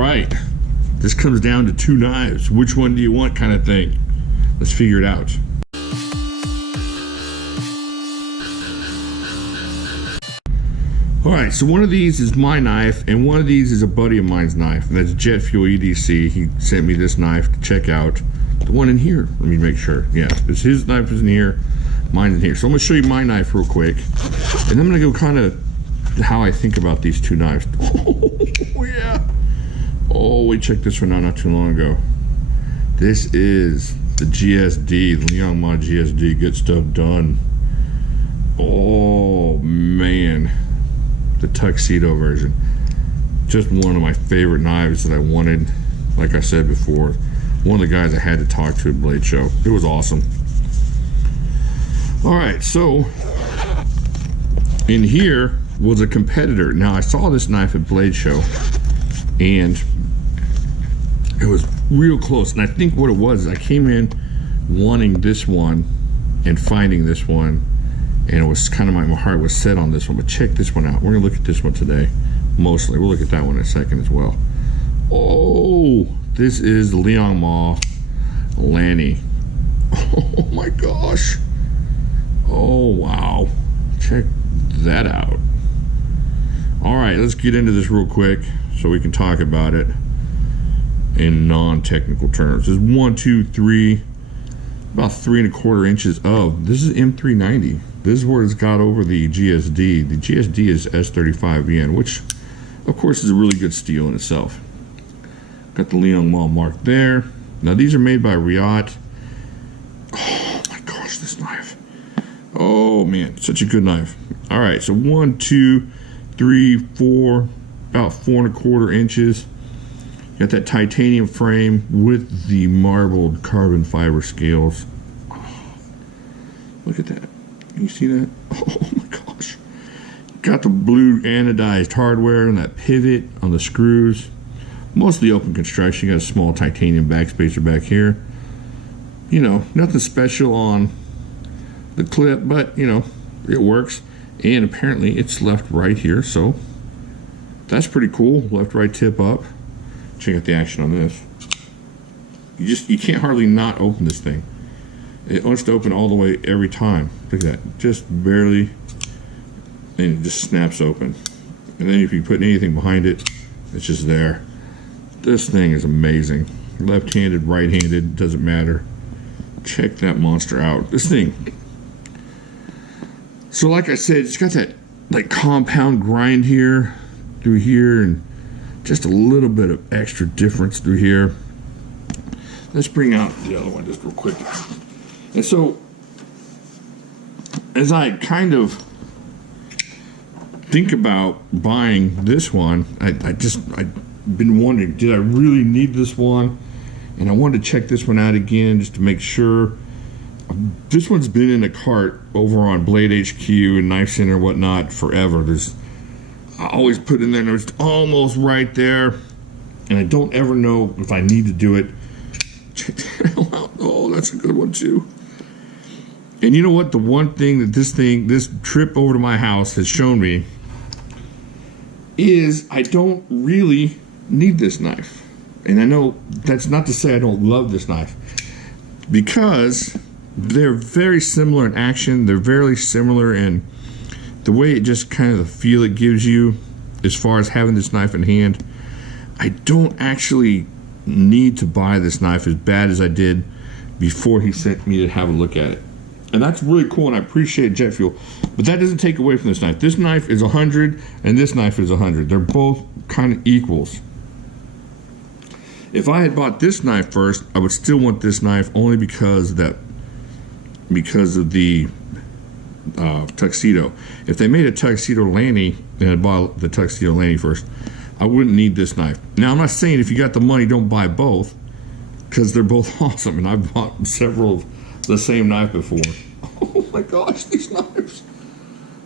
right, this comes down to two knives. Which one do you want, kind of thing. Let's figure it out. All right, so one of these is my knife, and one of these is a buddy of mine's knife, and that's Jet Fuel EDC. He sent me this knife to check out. The one in here, let me make sure. Yeah, it's his knife is in here, mine's in here. So I'm gonna show you my knife real quick, and I'm gonna go kind of how I think about these two knives. Oh yeah. Oh, we checked this one out not too long ago. This is the GSD, the Liong Mah GSD, Get Stuff Done. Oh man. The tuxedo version. Just one of my favorite knives that I wanted. Like I said before, one of the guys I had to talk to at Blade Show. It was awesome. Alright, so in here was a competitor. Now I saw this knife at Blade Show and it was real close, and I think what it was is I came in wanting this one and finding this one, and it was kind of my heart was set on this one. But check this one out. We're gonna look at this one today mostly. We'll look at that one in a second as well. Oh, this is the Liong Mah Lanny. Oh my gosh. Oh wow, check that out. All right, let's get into this real quick so we can talk about it in non-technical terms. This is 1, 2, 3, about 3 1/4 inches of. This is M390. This is where it's got over the GSD. The GSD is S35VN, which of course is a really good steel in itself. Got the Liong Mah mark there. Now these are made by Riyadh. Oh my gosh, this knife. Oh man, such a good knife. All right, so 1, 2, 3, 4, about 4 1/4 inches. Got that titanium frame with the marbled carbon fiber scales. Oh, look at that. Can you see that? Oh my gosh. Got the blue anodized hardware and that pivot on the screws. Mostly open construction. You got a small titanium backspacer back here. You know, nothing special on the clip, but you know, it works. And apparently it's left right here, so that's pretty cool. Left right tip up. Check out the action on this. You can't hardly not open this thing. It wants to open all the way every time. Look at that, just barely, and it just snaps open. And then if you put anything behind it, it's just there. This thing is amazing. Left-handed, right-handed, doesn't matter. Check that monster out. This thing. So like I said, it's got that like compound grind here, through here, and just a little bit of extra difference through here. Let's bring out the other one just real quick. And so, as I kind of think about buying this one, I've been wondering, did I really need this one? And I wanted to check this one out again just to make sure. This one's been in a cart over on Blade HQ and Knife Center and whatnot forever. I always put in there and it's almost right there, and I don't ever know if I need to do it. Check that out. Oh, that's a good one too. And you know what? The one thing that this trip over to my house has shown me is I don't really need this knife. And I know that's not to say I don't love this knife, because they're very similar in action. They're very similar in the way it just kind of the feel it gives you as far as having this knife in hand. I don't actually need to buy this knife as bad as I did before he sent me to have a look at it. And that's really cool, and I appreciate Jet Fuel. But that doesn't take away from this knife. This knife is 100 and this knife is 100. They're both kind of equals. If I had bought this knife first, I would still want this knife only because of the tuxedo. If they made a tuxedo Lani and I bought the tuxedo Lani first, I wouldn't need this knife. Now I'm not saying if you got the money don't buy both, because they're both awesome, and I've bought several of the same knife before. Oh my gosh, these knives.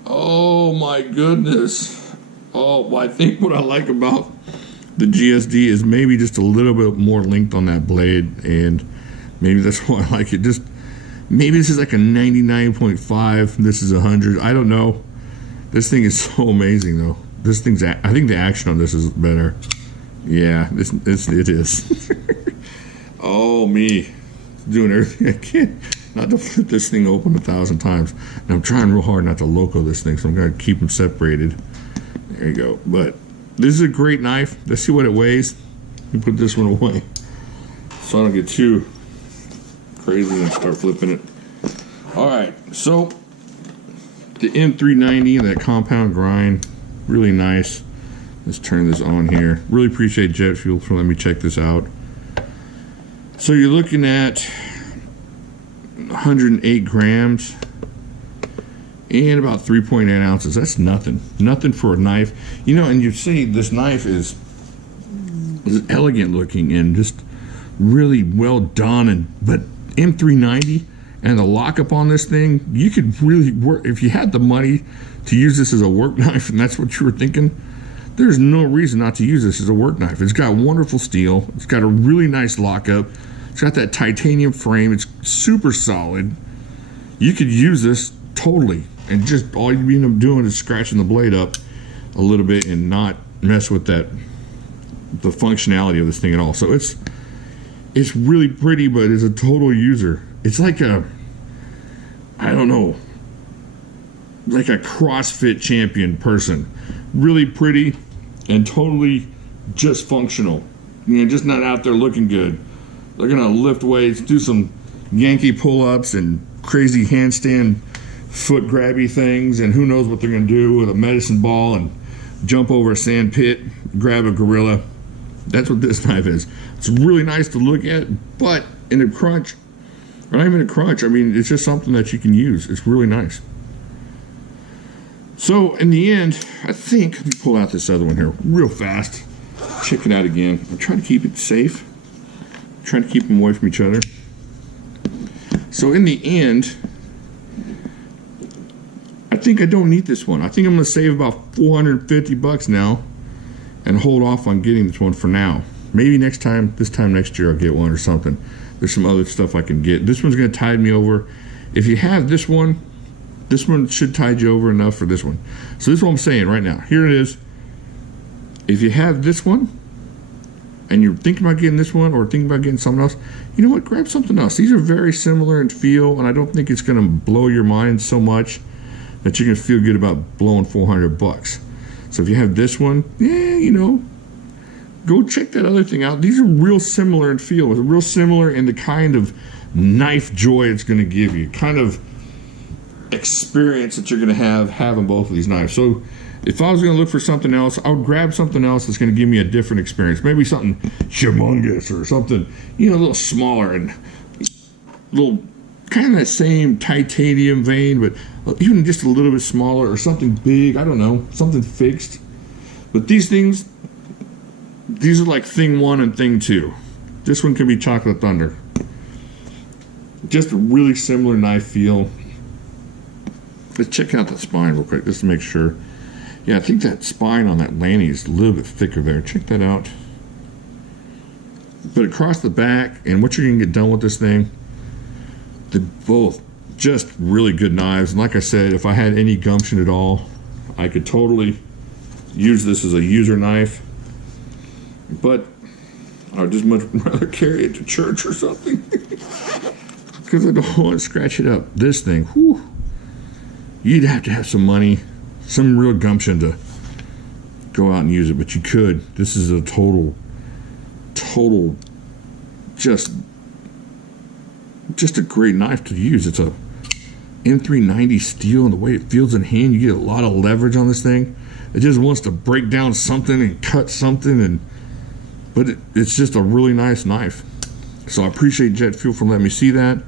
Oh my goodness. Oh, well, I think what I like about the GSD is maybe just a little bit more length on that blade, and maybe that's why I like it. Just maybe this is like a 99.5, this is 100. I don't know. This thing is so amazing though. This thing's, I think the action on this is better. Yeah, it is. Oh, me. Doing everything I can not to flip this thing open 1,000 times. And I'm trying real hard not to loco this thing, so I'm going to keep them separated. There you go. But this is a great knife. Let's see what it weighs. Let me put this one away so I don't get too crazy and start flipping it. Alright, so the M390 and that compound grind, really nice. Let's turn this on here. Really appreciate Jet Fuel for letting me check this out. So you're looking at 108 grams and about 3.8 ounces. That's nothing. Nothing for a knife. You know, and you see this knife is elegant looking and just really well done. But M390 and the lockup on this thing, you could really work if you had the money to use this as a work knife, and that's what you were thinking. There's no reason not to use this as a work knife. It's got wonderful steel. It's got a really nice lockup. It's got that titanium frame. It's super solid. You could use this totally, and just all you end up doing is scratching the blade up a little bit and not mess with the functionality of this thing at all. So it's really pretty, but as a total user, it's like a, I don't know, like a CrossFit champion person. Really pretty and totally just functional. You know, just not out there looking good. They're gonna lift weights, do some Yankee pull-ups and crazy handstand foot grabby things, and who knows what they're gonna do with a medicine ball and jump over a sand pit, grab a gorilla. That's what this knife is. It's really nice to look at, but in a crunch, or not even a crunch, I mean, it's just something that you can use. It's really nice. So in the end, I think, let me pull out this other one here real fast. Check it out again. I'm trying to keep it safe. I'm trying to keep them away from each other. So in the end, I think I don't need this one. I think I'm going to save about 450 bucks now and hold off on getting this one for now. Maybe this time next year I'll get one or something. There's some other stuff I can get. This one's going to tide me over. If you have this one should tide you over enough for this one. So this is what I'm saying right now. Here it is. If you have this one and you're thinking about getting this one or thinking about getting something else, you know what? Grab something else. These are very similar in feel, and I don't think it's going to blow your mind so much that you're going to feel good about blowing 400 bucks. So if you have this one, yeah, you know, go check that other thing out. These are real similar in feel. It's real similar in the kind of knife joy it's going to give you. Kind of experience that you're going to have having both of these knives. So if I was going to look for something else, I would grab something else that's going to give me a different experience. Maybe something humongous or something, you know, a little smaller and a little kind of that same titanium vein, but even just a little bit smaller, or something big. I don't know, something fixed. But these things, these are like thing one and thing two. This one can be Chocolate Thunder. Just a really similar knife feel. Let's check out the spine real quick just to make sure. Yeah, I think that spine on that Lanny is a little bit thicker there. Check that out. But across the back and what you're going to get done with this thing, they're both just really good knives. And like I said, if I had any gumption at all, I could totally use this as a user knife. But I would just much rather carry it to church or something because I don't want to scratch it up. This thing, whew, you'd have to have some money, some real gumption to go out and use it, but you could. This is a total just a great knife to use. It's a M390 steel, and the way it feels in hand, you get a lot of leverage on this thing. It just wants to break down something and cut something, but it's just a really nice knife. So I appreciate Jet Fuel for letting me see that.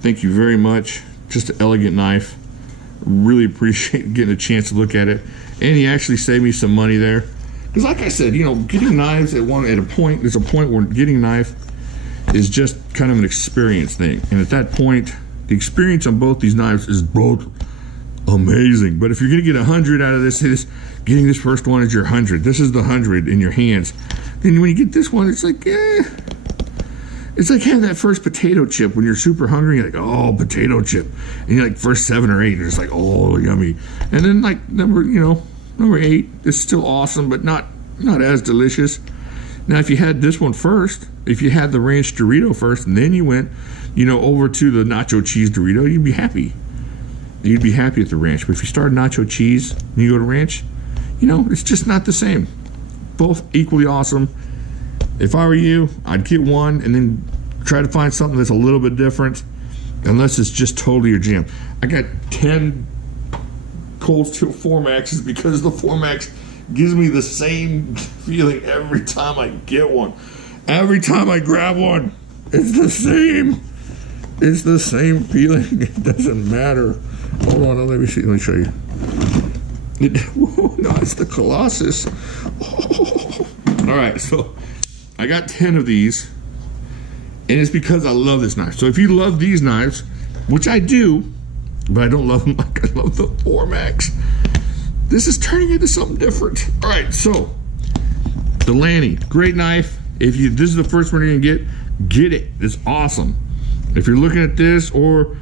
Thank you very much. Just an elegant knife. Really appreciate getting a chance to look at it, and he actually saved me some money there. Because like I said, you know, getting knives there's a point where getting a knife is just kind of an experience thing, and at that point, the experience on both these knives is both amazing. But if you're gonna get 100 out of this, getting this first one is your 100. This is the 100 in your hands. Then when you get this one, it's like, it's like having that first potato chip when you're super hungry. You're like, oh, potato chip, and you're like first 7 or 8, you're just like, oh, yummy. And then like number 8 is still awesome, but not as delicious. Now, if you had this one first, if you had the ranch Dorito first, and then you went, over to the nacho cheese Dorito, you'd be happy. You'd be happy at the ranch. But if you start nacho cheese and you go to ranch, it's just not the same. Both equally awesome. If I were you, I'd get one and then try to find something that's a little bit different, unless it's just totally your jam. I got 10 Cold Steel 4Maxes because the 4Max gives me the same feeling every time I get one. Every time I grab one, it's the same. It's the same feeling. It doesn't matter. Hold on, let me see. Let me show you. No, it's the Colossus. Oh. All right, so I got 10 of these, and it's because I love this knife. So if you love these knives, which I do, but I don't love them like I love the 4Max, this is turning into something different. All right, so the Lani, great knife. If this is the first one you're gonna get it. It's awesome. If you're looking at this or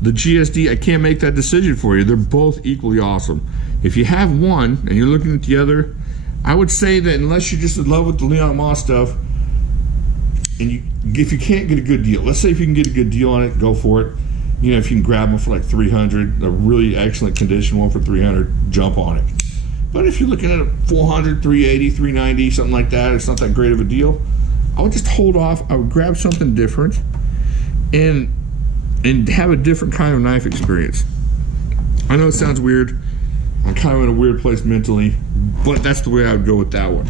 the GSD, I can't make that decision for you. They're both equally awesome. If you have one and you're looking at the other, I would say that unless you're just in love with the Liong Mah stuff, and if you can't get a good deal, let's say if you can get a good deal on it, go for it. If you can grab one for like $300, a really excellent condition one for $300, jump on it. But if you're looking at a $400, $380, $390, something like that, it's not that great of a deal, I would just hold off. I would grab something different and have a different kind of knife experience. I know it sounds weird. I'm kind of in a weird place mentally, but that's the way I would go with that one.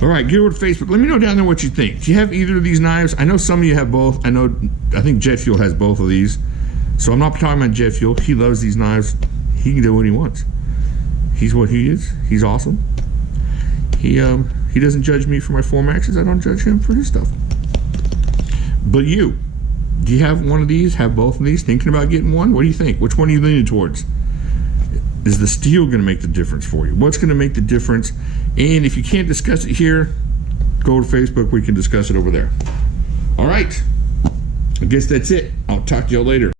All right, get over to Facebook. Let me know down there what you think. Do you have either of these knives? I know some of you have both. I think Jet Fuel has both of these. So I'm not talking about Jet Fuel. He loves these knives. He can do what he wants. He's what he is. He's awesome. He doesn't judge me for my 4Maxes. I don't judge him for his stuff. But do you have one of these? Have both of these? Thinking about getting one? What do you think? Which one are you leaning towards? Is the steel going to make the difference for you? What's going to make the difference? And if you can't discuss it here, go to Facebook. We can discuss it over there. All right. I guess that's it. I'll talk to y'all later.